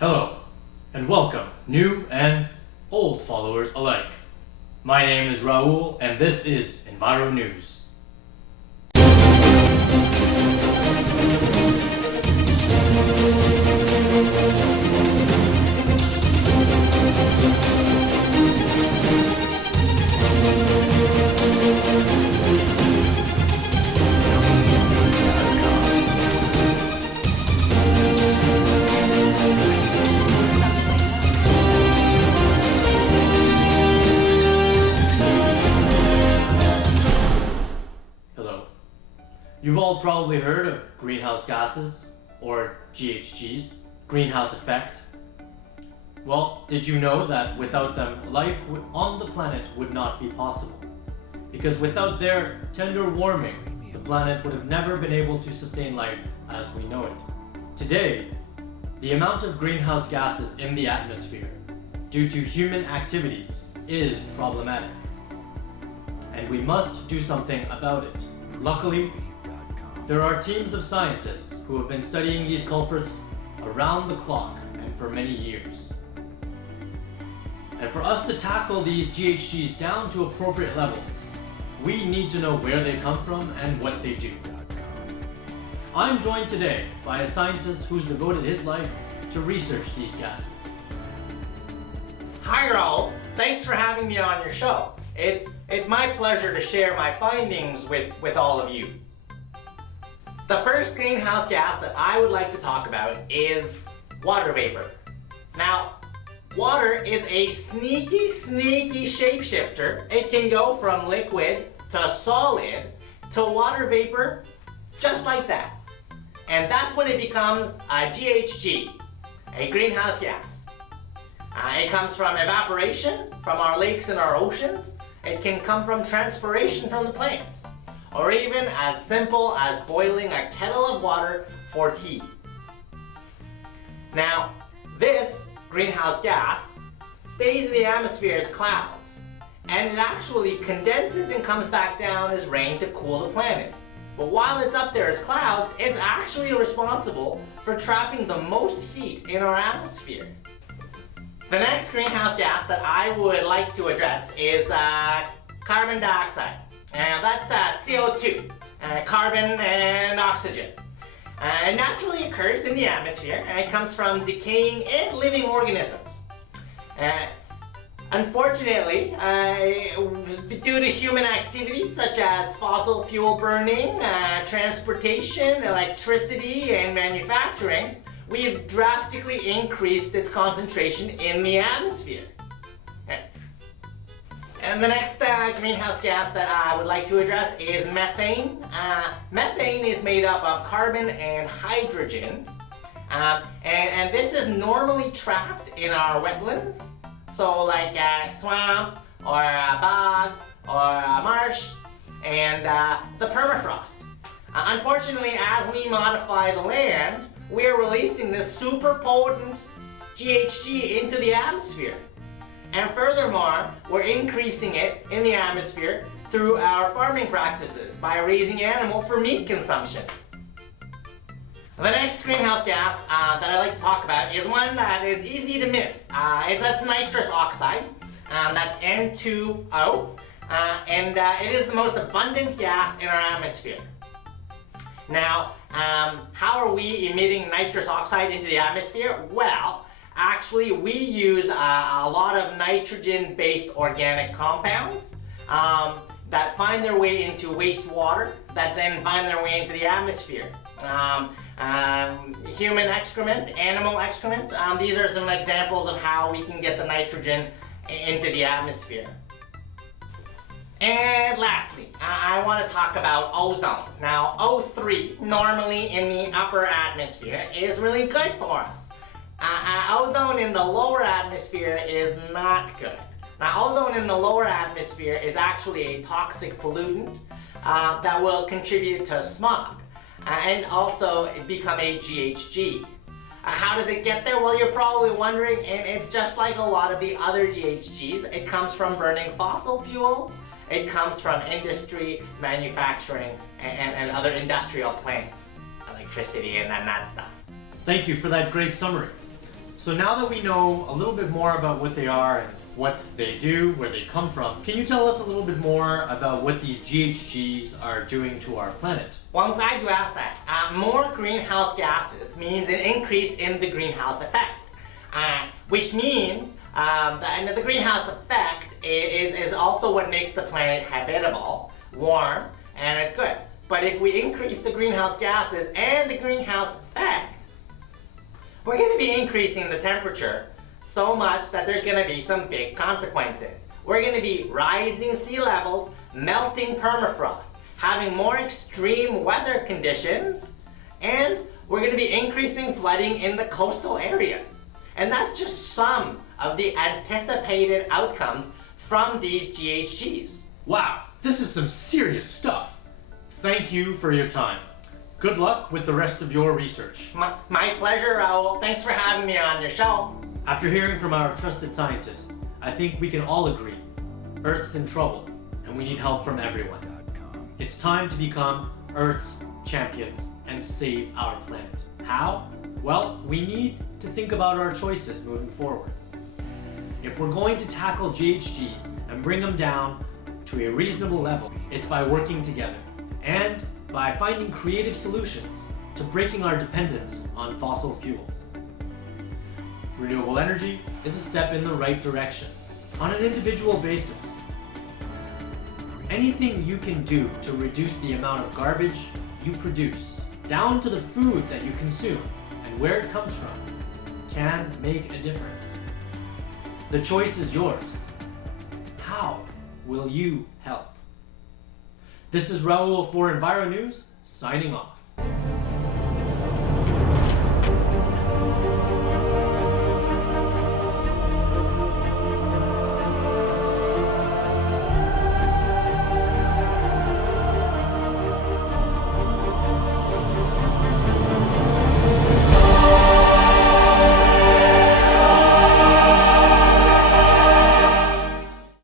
Hello, and welcome, new and old followers alike. My name is Raul, and this is EnviroNews. Hello. You've all probably heard of greenhouse gases, or GHGs, greenhouse effect. Well, did you know that without them, life on the planet would not be possible? Because without their tender warming, the planet would have never been able to sustain life as we know it. Today, the amount of greenhouse gases in the atmosphere due to human activities is problematic, and we must do something about it. Luckily, there are teams of scientists who have been studying these culprits around the clock and for many years. And for us to tackle these GHGs down to appropriate levels, we need to know where they come from and what they do. I'm joined today by a scientist who's devoted his life to research these gases. Hi Raul, thanks for having me on your show. It's my pleasure to share my findings with all of you. The first greenhouse gas that I would like to talk about is water vapor. Now, water is a sneaky shapeshifter. It can go from liquid to solid to water vapor just like that. And that's when it becomes a GHG, a greenhouse gas. It comes from evaporation from our lakes and our oceans. It can come from transpiration from the plants, or even as simple as boiling a kettle of water for tea. Now, this greenhouse gas stays in the atmosphere as clouds, and it actually condenses and comes back down as rain to cool the planet. But while it's up there as clouds, it's actually responsible for trapping the most heat in our atmosphere. The next greenhouse gas that I would like to address is carbon dioxide. That's CO2, carbon and oxygen. It naturally occurs in the atmosphere, and it comes from decaying and living organisms. Unfortunately, due to human activities such as fossil fuel burning, transportation, electricity, and manufacturing, we've drastically increased its concentration in the atmosphere. And the next greenhouse gas that I would like to address is methane. Methane is made up of carbon and hydrogen, and this is normally trapped in our wetlands, so like a swamp or a bog or a marsh and the permafrost. Unfortunately, as we modify the land, we are releasing this super potent GHG into the atmosphere. And furthermore, we're increasing it in the atmosphere through our farming practices by raising animals for meat consumption. The next greenhouse gas that I like to talk about is one that is easy to miss. That's nitrous oxide. That's N2O. And it is the most abundant gas in our atmosphere. Now, how are we emitting nitrous oxide into the atmosphere? Well, actually, we use a lot of nitrogen-based organic compounds that find their way into wastewater, that then find their way into the atmosphere. Human excrement, animal excrement, these are some examples of how we can get the nitrogen into the atmosphere. And lastly, I want to talk about ozone. Now, O3, normally in the upper atmosphere, is really good for us. Ozone in the lower atmosphere is not good. Now, ozone in the lower atmosphere is actually a toxic pollutant that will contribute to smog and also become a GHG. How does it get there? Well, you're probably wondering, and it's just like a lot of the other GHGs. It comes from burning fossil fuels. It comes from industry, manufacturing, and other industrial plants, electricity and that stuff. Thank you for that great summary. So now that we know a little bit more about what they are and what they do, where they come from, can you tell us a little bit more about what these GHGs are doing to our planet? Well, I'm glad you asked that. More greenhouse gases means an increase in the greenhouse effect, which means that the greenhouse effect is also what makes the planet habitable, warm, and it's good. But if we increase the greenhouse gases and the greenhouse effect, we're going to be increasing the temperature so much that there's going to be some big consequences. We're going to be rising sea levels, melting permafrost, having more extreme weather conditions, and we're going to be increasing flooding in the coastal areas. And that's just some of the anticipated outcomes from these GHGs. Wow, this is some serious stuff. Thank you for your time. Good luck with the rest of your research. My pleasure, Raul. Thanks for having me on your show. After hearing from our trusted scientists, I think we can all agree Earth's in trouble and we need help from everyone. It's time to become Earth's champions and save our planet. How? Well, we need to think about our choices moving forward. If we're going to tackle GHGs and bring them down to a reasonable level, it's by working together and by finding creative solutions to breaking our dependence on fossil fuels. Renewable energy is a step in the right direction on an individual basis. Anything you can do to reduce the amount of garbage you produce, down to the food that you consume and where it comes from, can make a difference. The choice is yours. How will you help? This is Raul for EnviroNews, signing off.